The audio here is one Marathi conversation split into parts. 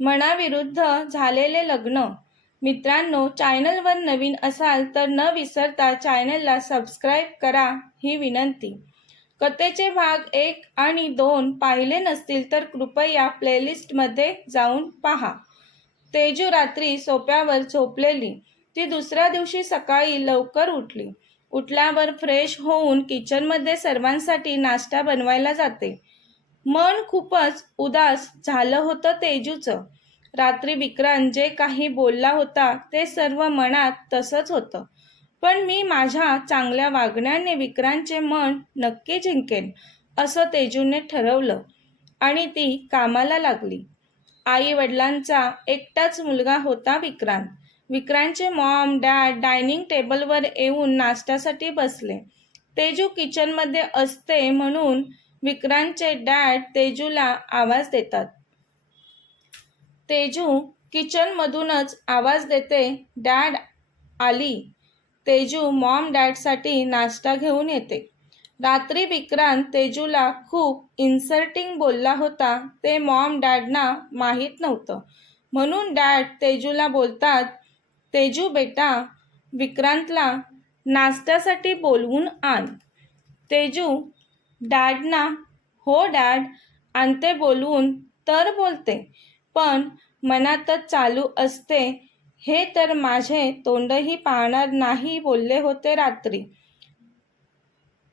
मनाविरुद्ध झालेले लग्न. मित्रांनो चॅनलवर नवीन असाल तर न विसरता चॅनलला सबस्क्राईब करा ही विनंती. कथेचे भाग एक आणि दोन पाहिले नसतील तर कृपया प्लेलिस्टमध्ये जाऊन पहा. तेजू रात्री सोप्यावर झोपलेली ती दुसऱ्या दिवशी सकाळी लवकर उठली. उठल्यावर फ्रेश होऊन किचनमध्ये सर्वांसाठी नाश्ता बनवायला जाते. मन खूपच उदास झालं होतं तेजूचं. रात्री विक्रांत जे काही बोलला होता ते सर्व मनात तसंच होतं. पण मी माझ्या चांगल्या वागण्याने विक्रांतचे मन नक्की जिंकेन असं तेजूने ठरवलं आणि ती कामाला लागली. आई वडिलांचा एकटाच मुलगा होता विक्रांत. विक्रांतचे मॉम डॅड डायनिंग टेबलवर येऊन नाश्त्यासाठी बसले. तेजू किचनमध्ये असते म्हणून विक्रांतचे डॅड तेजूला आवाज देतात. तेजू किचनमधूनच आवाज देते डॅड आली. तेजू मॉम डॅडसाठी नाश्ता घेऊन येते. रात्री विक्रांत तेजूला खूप इन्सर्टिंग बोलला होता ते मॉम डॅडना माहीत नव्हतं. म्हणून डॅड तेजूला बोलतात तेजू बेटा विक्रांतला नाश्त्यासाठी बोलवून आण. तेजू डॅडना हो डॅड आणते बोलवून तर बोलते. पण मनातच चालू असते. हे तर माझे तोंडही पाहणार नाही बोलले होते रात्री.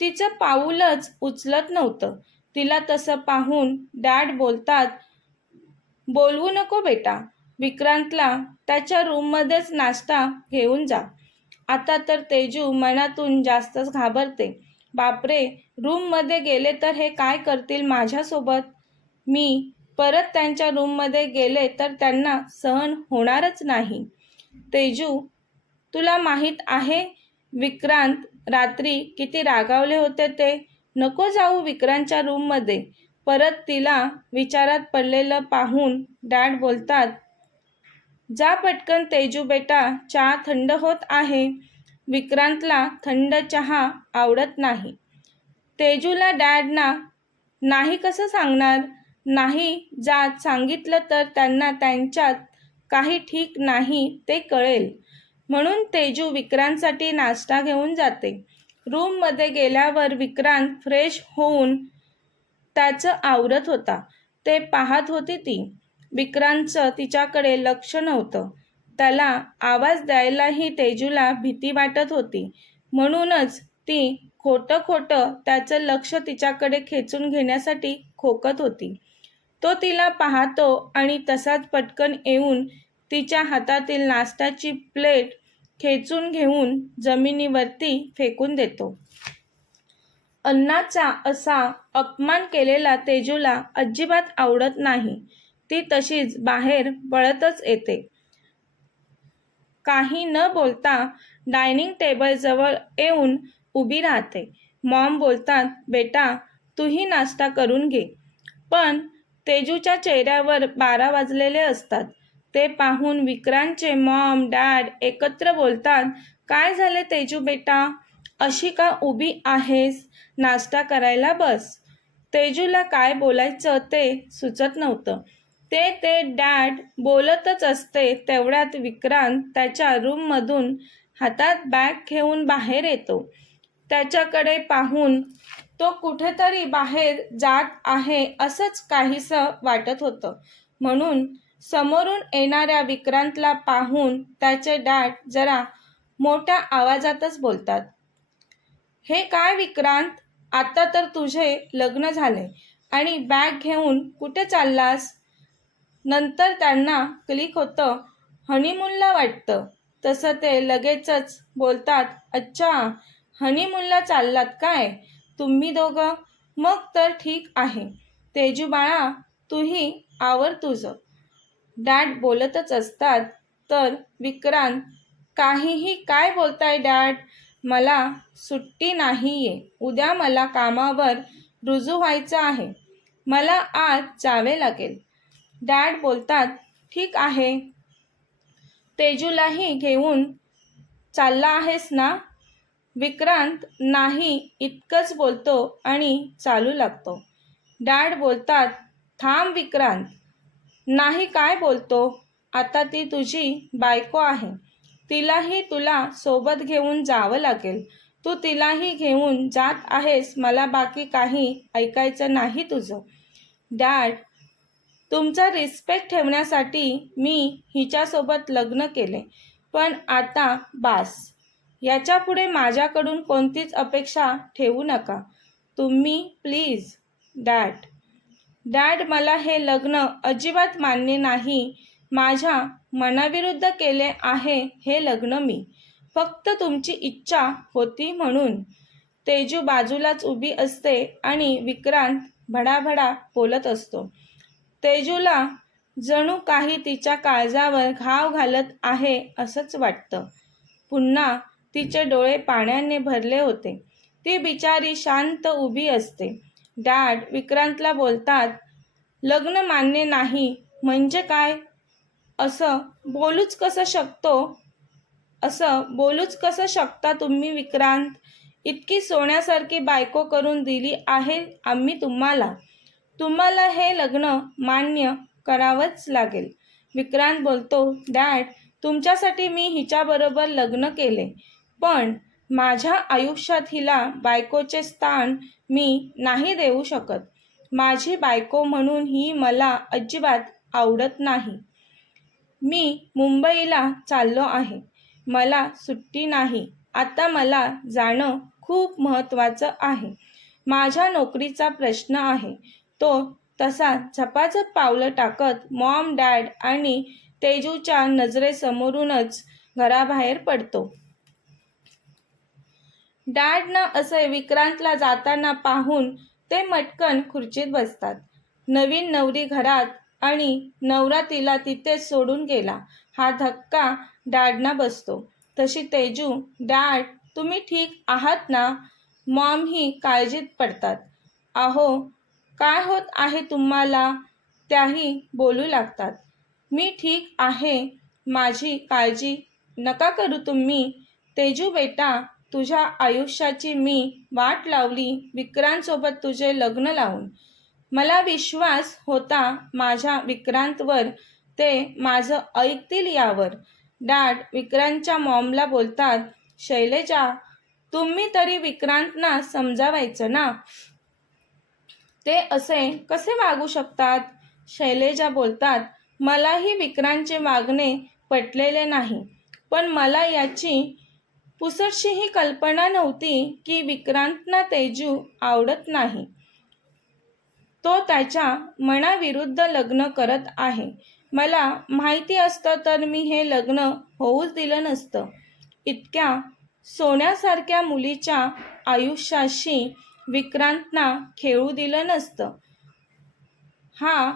तिचं पाऊलच उचलत नव्हतं. तिला तसं पाहून डॅड बोलतात बोलवू नको बेटा. विक्रांतला त्याच्या रूममध्येच नाश्ता घेऊन जा. आता तर तेजू मनातून जास्तच घाबरते. बापरे रूममध्ये गेले तर हे काय करतील माझ्यासोबत? मी परत त्यांच्या रूममध्ये गेले तर त्यांना सहन होणारच नाही. तेजू तुला माहीत आहे विक्रांत रात्री किती रागावले होते ते? नको जाऊ विक्रांतच्या रूममध्ये. परत तिला विचारात पडलेलं पाहून डॅड बोलतात जा पटकन तेजू बेटा चहा थंड होत आहे. विक्रांतला थंड चहा आवडत नाही. तेजूला डॅडना नाही कसं सांगणार? नाही जात सांगितलं तर त्यांना त्यांच्यात काही ठीक नाही ते कळेल. म्हणून तेजू विक्रांतसाठी नाश्ता घेऊन जाते. रूममध्ये गेल्यावर विक्रांत फ्रेश होऊन त्याचं आवरत होता. ते पाहत होती ती. विक्रांतचं तिच्याकडे लक्ष नव्हतं. त्याला आवाज द्यायलाही तेजूला भीती वाटत होती. म्हणूनच ती खोटं खोटं त्याचं लक्ष तिच्याकडे खेचून घेण्यासाठी खोकत होती. तो तिला पाहतो आणि तसाच पटकन येऊन तिच्या हातातील नाश्त्याची प्लेट खेचून घेऊन जमिनीवरती फेकून देतो. अन्नाचा असा अपमान केलेला तेजूला अजिबात आवडत नाही. ती तशीच बाहेर पळतच येते. काही न बोलता डायनिंग टेबलजवळ येऊन उभी राहते. मॉम बोलतात बेटा तूही नाश्ता करून घे. पण तेजूच्या चेहऱ्यावर बारा वाजलेले असतात. ते पाहून विक्रांतचे मॉम डॅड एकत्र बोलतात काय झाले तेजू बेटा? अशी का उभी आहेस? नाश्ता करायला बस. तेजूला काय बोलायचं ते सुचत नव्हतं. ते ते डॅड बोलतच असते तेवढ्यात विक्रांत त्याच्या रूममधून हातात बॅग घेऊन बाहेर येतो. त्याच्याकडे पाहून तो कुठेतरी बाहेर जात आहे असंच काहीसं वाटत होतं. म्हणून समोरून येणाऱ्या विक्रांतला पाहून त्याचे डॅड जरा मोठ्या आवाजातच बोलतात. हे काय विक्रांत? आता तर तुझे लग्न झाले आणि बॅग घेऊन कुठे चाललास? नंतर त्यांना क्लिक होतं. हनीमूनला वाटतं. तसं ते लगेचच बोलतात अच्छा हनीमूनला चाललात काय? तुम्ही दोघं? मग तर ठीक आहे. तेजू बाळा तूही आवर तुझं. डॅड बोलतच असतात. तर विक्रांत काहीही काय बोलताय डॅड? मला सुट्टी नाही आहे उद्या मला कामावर रुजू व्हायचं आहे. मला आज जावे लागेल. डॅड बोलतात ठीक आहे. तेजूलाही घेऊन चालला आहेस ना? विक्रांत नाही इतकंच बोलतो आणि चालू लागतो. डॅड बोलतात थांब विक्रांत. नाही काय बोलतो? आता ती तुझी बायको आहे. तिलाही तुला सोबत घेऊन जावं लागेल. तू तिलाही घेऊन जात आहेस. मला बाकी काही ऐकायचं नाही तुझं. डॅड तुमचा रिस्पेक्ट ठेवण्यासाठी मी हिच्यासोबत लग्न केले. पण आता बास. याच्यापुढे माझ्याकडून कोणतीच अपेक्षा ठेवू नका. तुम्ही प्लीज डॅड डॅड मला हे लग्न अजिबात मान्य नाही. माझ्या मनाविरुद्ध केले आहे हे लग्न मी. फक्त तुमची इच्छा होती म्हणून. तेजू बाजूलाच उभी असते आणि विक्रांत भडाभडा बोलत असतो. तेजूला जणू काही तिच्या काळजावर घाव घालत आहे असंच वाटतं. पुन्हा तिचे डोळे पाण्याने भरले होते. ती बिचारी शांत उभी असते. डॅड विक्रांतला बोलतात लग्न मान्य नाही म्हणजे काय? असं बोलूच कसं शकतो? असं बोलूच कसं शकता तुम्ही विक्रांत? इतकी सोन्यासारखी बायको करून दिली आहे आम्ही तुम्हाला. तुम्हाला हे लग्न मान्य करावंच लागेल. विक्रांत बोलतो डॅड तुमच्यासाठी मी हिच्याबरोबर लग्न केले. पण माझ्या आयुष्यात हिला बायकोचे स्थान मी नाही देऊ शकत. माझी बायको म्हणून ही मला अजिबात आवडत नाही. मी मुंबईला चाललो आहे. मला सुट्टी नाही. आता मला जाणं खूप महत्त्वाचं आहे. माझ्या नोकरीचा प्रश्न आहे. तो तसा झपाझप पावलं टाकत मॉम डॅड आणि तेजूच्या नजरेसमोरूनच घराबाहेर पडतो. डॅडनं असे विक्रांतला जाताना पाहून ते मटकन खुर्चीत बसतात. नवीन नवरी घरात आणि नवरा तिला तिथेच सोडून गेला. हा धक्का डॅडना बसतो. तशी तेजू डॅड तुम्ही ठीक आहात ना? मॉम ही काळजीत पडतात. अहो काय होत आहे तुम्हाला? त्याही बोलू लागतात. मी ठीक आहे. माझी काळजी नका करू तुम्ही. तेजू बेटा तुझ्या आयुष्याची मी वाट लावली विक्रांतसोबत तुझे लग्न लावून. मला विश्वास होता माझ्या विक्रांतवर. ते माझं ऐकतील यावर. डॅड विक्रांतच्या मॉमला बोलतात शैलेजा तुम्ही तरी विक्रांतना समजावायचं ना? ते असे कसे वागू शकतात? शैलेजा बोलतात मलाही विक्रांतचे वागणे पटलेले नाही पण मला याची पुसटशीही कल्पना नव्हती की विक्रांतना तेजू आवडत नाही. तो त्याच्या मनाविरुद्ध लग्न करत आहे. मला माहिती असतं तर मी हे लग्न होऊच दिलं नसतं. इतक्या सोन्यासारख्या मुलीच्या आयुष्याशी विक्रांतना खेळू दिलं नसतं. हा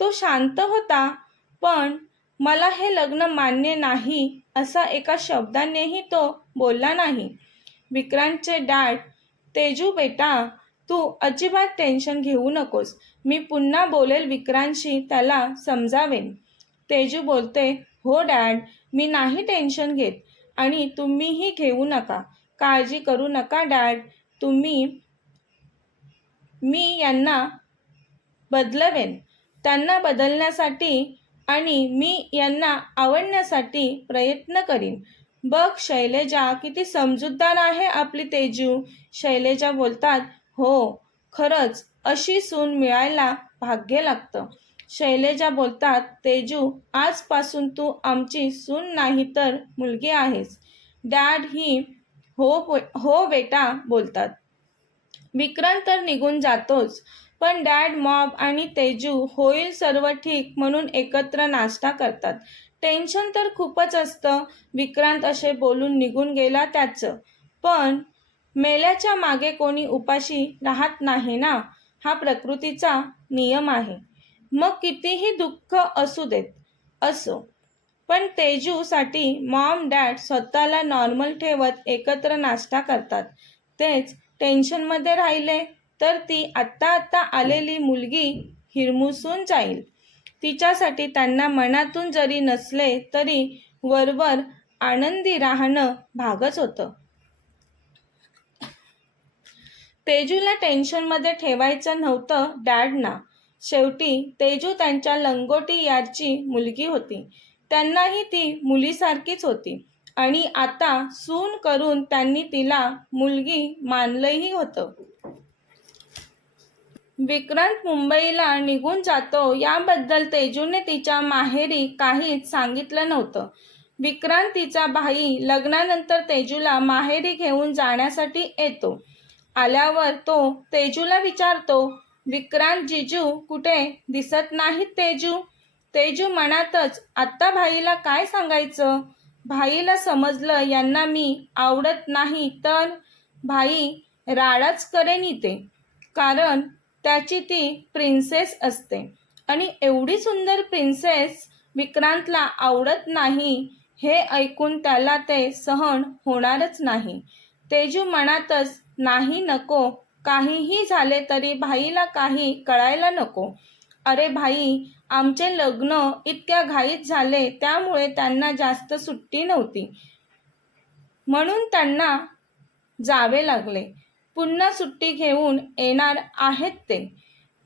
तो शांत होता पण मला हे लग्न मान्य नाही असा एका शब्दानेही तो बोलला नाही. विक्रांतचे डॅड तेजू बेटा तू अजिबात टेन्शन घेऊ नकोस. मी पुन्हा बोलेल विक्रांतशी त्याला समजावेन. तेजू बोलते हो डॅड मी नाही टेन्शन घेत आणि तुम्हीही घेऊ नका. काळजी करू नका डॅड. तुम्ही मी यांना बदलवेन. त्यांना बदलण्यासाठी आणि मी यांना आवडण्यासाठी प्रयत्न करीन. बघ शैलेजा किती समजूतदार आहे आपली तेजू. शैलेजा बोलतात हो खरंच अशी सून मिळायला भाग्य लागतं. शैलेजा बोलतात तेजू आजपासून तू आमची सून नाही तर मुलगी आहेस. डॅड ही हो हो बेटा बोलतात. विक्रांत तर निघून जातोच. पण डॅड मॉब आणि तेजू होईल सर्व ठीक म्हणून एकत्र नाश्ता करतात. टेन्शन तर खूपच असतं विक्रांत असे बोलून निघून गेला त्याचं. पण मेल्याच्या मागे कोणी उपाशी राहत नाही ना? हा प्रकृतीचा नियम आहे. मग कितीही दुःख असू देत असो. पण तेजूसाठी मॉम डॅड स्वतःला नॉर्मल ठेवत एकत्र नाश्ता करतात. तेच टेन्शनमध्ये राहिले तर ती आत्ता आत्ता आलेली मुलगी हिरमुसून जाईल. तिच्यासाठी त्यांना मनातून जरी नसले तरी वरवर आनंदी राहणं भागच होतं. तेजूला टेन्शनमध्ये ठेवायचं नव्हतं डॅडना. शेवटी तेजू त्यांच्या लंगोटी यारची मुलगी होती. त्यांनाही ती मुलीसारखीच होती. आणि आता सून करून त्यांनी तिला मुलगी मानलंही होतं. विक्रांत मुंबईला निघून जातो याबद्दल तेजूने तिच्या माहेरी काहीच सांगितलं नव्हतं. विक्रांत तिचा भाई लग्नानंतर तेजूला माहेरी घेऊन जाण्यासाठी येतो. आल्यावर तो तेजूला विचारतो विक्रांत जिजू कुठे? दिसत नाहीत तेजू? तेजू मनातच आत्ता भाईला काय सांगायचं? भाईला समजलं यांना मी आवडत नाही तर भाई राडाच करेन इथे. कारण त्याची ती प्रिन्सेस असते. आणि एवढी सुंदर प्रिन्सेस विक्रांतला आवडत नाही हे ऐकून त्याला ते सहन होणारच नाही. तेजू मनातच नाही नको. काहीही झाले तरी भाईला काही कळायला नको. अरे भाई आमचे लग्न इतक्या घाईत झाले त्यामुळे त्यांना जास्त सुट्टी नव्हती. म्हणून त्यांना जावे लागले. पुन्हा सुट्टी घेऊन येणार आहेत ते.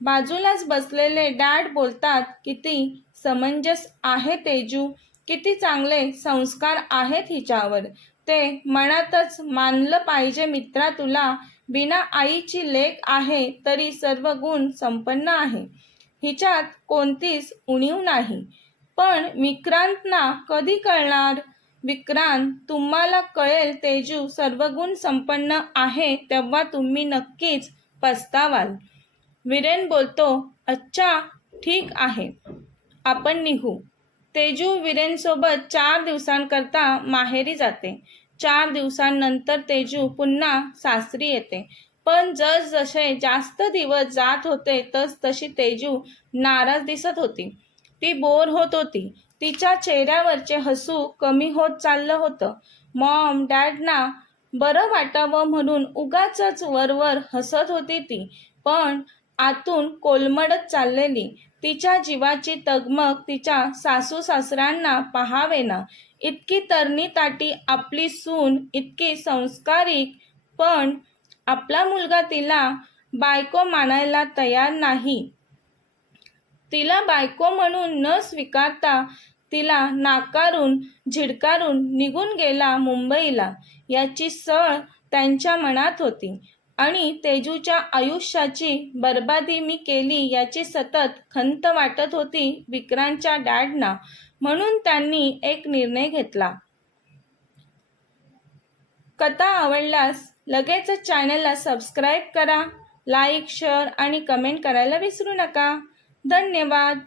बाजूलाच बसलेले डॅड बोलतात किती समंजस आहे तेजू किती चांगले संस्कार आहेत हिच्यावर. ते मनातच मानलं पाहिजे मित्रा तुला बिना आईची लेख आहे तरी सर्व गुण संपन्न आहे. हिच्यात कोणतीच उणीव नाही. पण विक्रांतना कधी कळणार? विक्रांत तुम्हाला कळेल तेजू सर्वगुण संपन्न आहे तेव्हा तुम्ही नक्कीच पस्तावाल. विरेन बोलतो अच्छा ठीक आहे. आपण निघू. तेजू विरेनसोबत चार दिवसांकरता माहेरी जाते. चार दिवसांनंतर तेजू पुन्हा सासरी येते. पण जसजसे जास्त दिवस जात होते तस तशी तेजू नाराज दिसत होती. ती बोर होत होती. तिच्या चेहऱ्यावरचे हसू कमी होत चाललं होतं. मॉम डॅडना बरं वाटावं म्हणून उगाच वरवर हसत होती ती. पण आतून कोलमडत चाललेली तिच्या जीवाची तगमग तिच्या सासू सासऱ्यांना पहावेना. इतकी तरणी ताटी आपली सून इतकी संस्कारिक पण आपला मुलगा तिला बायको मानायला तयार नाही. तिला बायको म्हणून न स्वीकारता तिला नाकारून झिडकारून निघून गेला मुंबईला. याची सळ त्यांच्या मनात होती आणि तेजूच्या आयुष्याची बर्बादी मी केली याची सतत खंत वाटत होती विक्रांतच्या डॅडना. म्हणून त्यांनी एक निर्णय घेतला. कथा आवडल्यास लगेचच चॅनलला सबस्क्राईब करा लाईक शेअर आणि कमेंट करायला विसरू नका. धन्यवाद.